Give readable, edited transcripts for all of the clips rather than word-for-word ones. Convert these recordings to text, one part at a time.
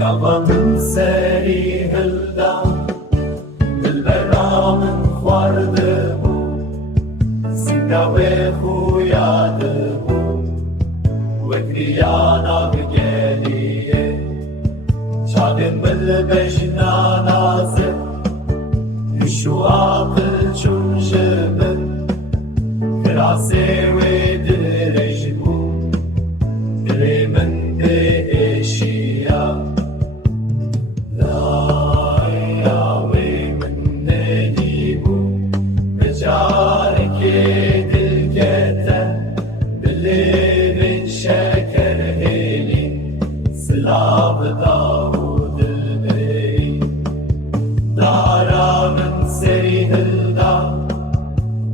Yalanın seri hıldan Dilberamın vardı bu Sinda ve huyadı bu Vekriyana geliye Şadim bilbeşna nazı Şu akıl çunşımın Krase ve direş bu Diremin de eşya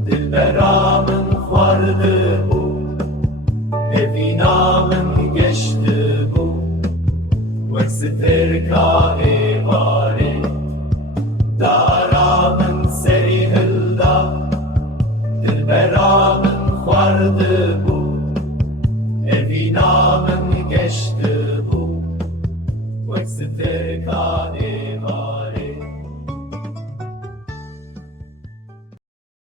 Dilberamın vardı bu, evinamın geçti bu, veksiter kâhevari. Daramın serihilda, dilberamın vardı bu, evinamın geçti bu, veksiter kâhevari.